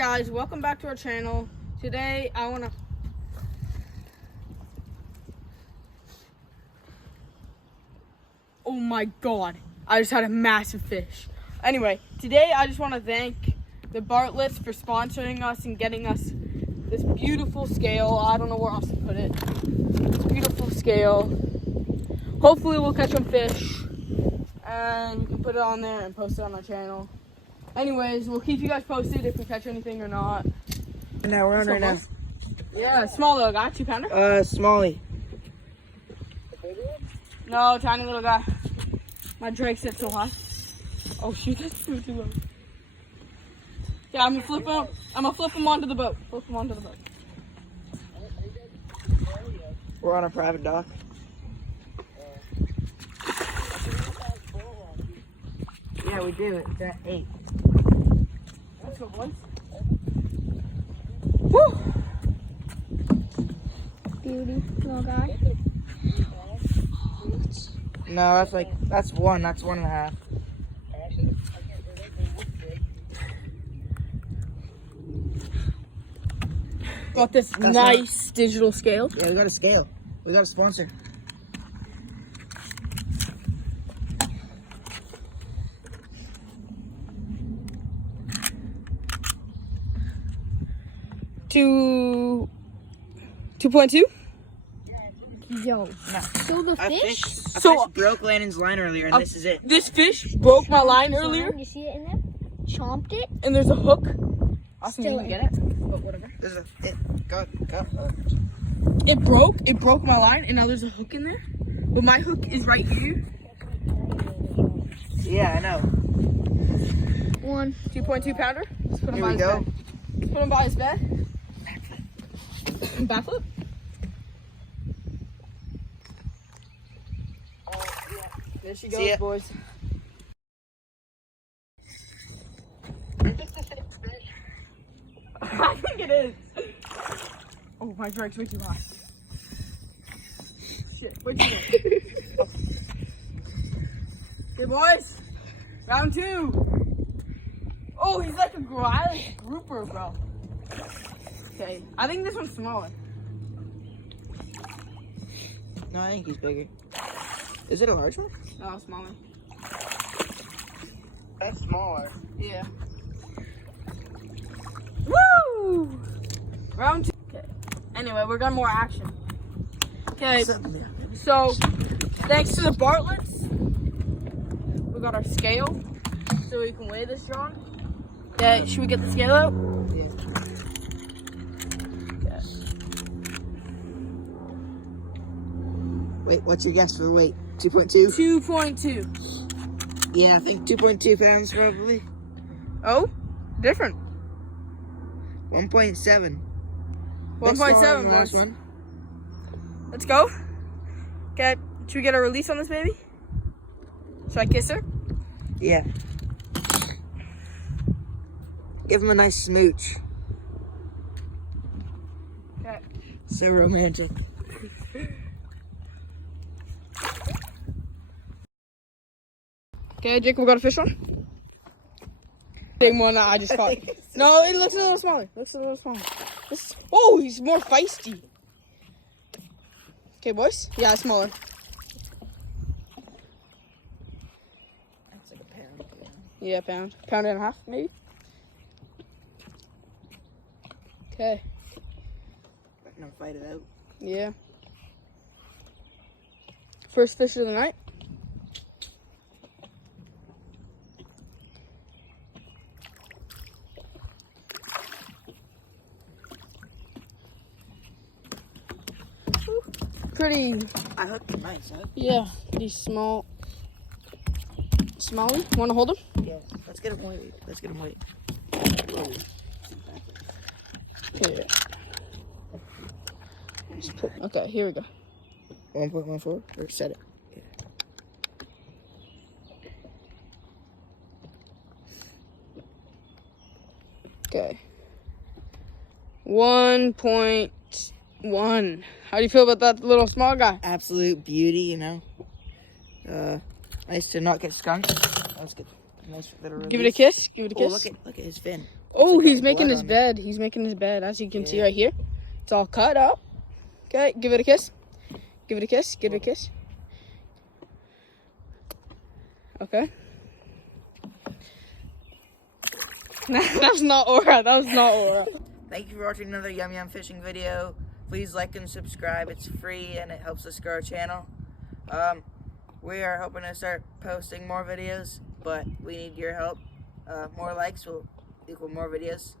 guys, welcome back to our channel. Today I want to oh my god, I just had a massive fish. Anyway, today I just want to thank the Bartletts for sponsoring us and getting us this beautiful scale. I don't know where else to put it. This beautiful scale. Hopefully we'll catch some fish and we can put it on there and post it on our channel. Anyways, we'll keep you guys posted if we catch anything or not. No, we're on right now. Yeah, small little guy, 2-pounder. Smalley. No, tiny little guy. My drag set so high. Oh shoot, that's too low. Yeah, I'm gonna flip him onto the boat. Flip him onto the boat. We're on a private dock. Yeah, we do. It's at 8. Let's go, boys. Woo! Beauty, little guy. No, that's one. That's 1.5. Got this nice digital scale. Yeah, we got a scale. We got a sponsor. Two 2.2. Yo. No. So the fish? A fish broke Landon's line earlier, and this is it. This fish broke my line earlier, You see it in there? Chomped it? and there's a hook. Still Still in. get it, but whatever. There's a go. It broke my line, and now there's a hook in there. But my hook is right here. Yeah, I know. 2.2 pounder. Let's put him Here by we his go. bed. Let's put him by his bed. Backflip. There she See goes, ya. boys. I think it is. Oh, my drag's way too high. Shit, way too low. Okay, boys. Round 2. Oh, he's like a grouper, bro. Okay, I think this one's smaller. No, I think he's bigger. Is it a large one? No, smaller. That's smaller. Yeah. Woo! Round 2. Okay. Anyway, we're got more action. Okay. So, thanks to the Bartletts, we got our scale, so we can weigh this, John. Okay, should we get the scale out? Yeah. Okay. Wait, what's your guess for the weight? 2.2? 2.2. Yeah, I think 2.2 pounds probably. Oh, different. 1.7. 1.7. Last one. Let's go. Okay, should we get a release on this baby? Should I kiss her? Yeah. Give him a nice smooch. Okay. So romantic. Okay, Jacob, we got a fish on? Big one that I just caught. No, it looks a little smaller. Oh, he's more feisty. Okay, boys. Yeah, it's smaller. That's like a pound. Yeah, pound and a half, maybe. Okay. No, fight it out. Yeah. First fish of the night. Pretty, I hooked him nice, huh? yeah, pretty small. Smallie, want to hold him? Yeah. Let's get him weight. Here. Just put, okay, here we go. 1.14 or set it. Yeah. Okay. 1.1. How do you feel about that little small guy? Absolute beauty, you know. Nice to not get skunked. Let's get a nice little release. Give it a kiss. Give it a Oh, kiss. look at his fin. Oh, like he's got making blood his on it. bed. He's making his bed, as you can see Yeah. right here. It's all cut up. Okay, give it a kiss. Give it a kiss. Give it a kiss. Okay. That was not Aura. That was not Aura. Thank you for watching another Yum Yum Fishing video. Please like and subscribe. It's free and it helps us grow our channel. We are hoping to start posting more videos, but we need your help. More likes will equal more videos.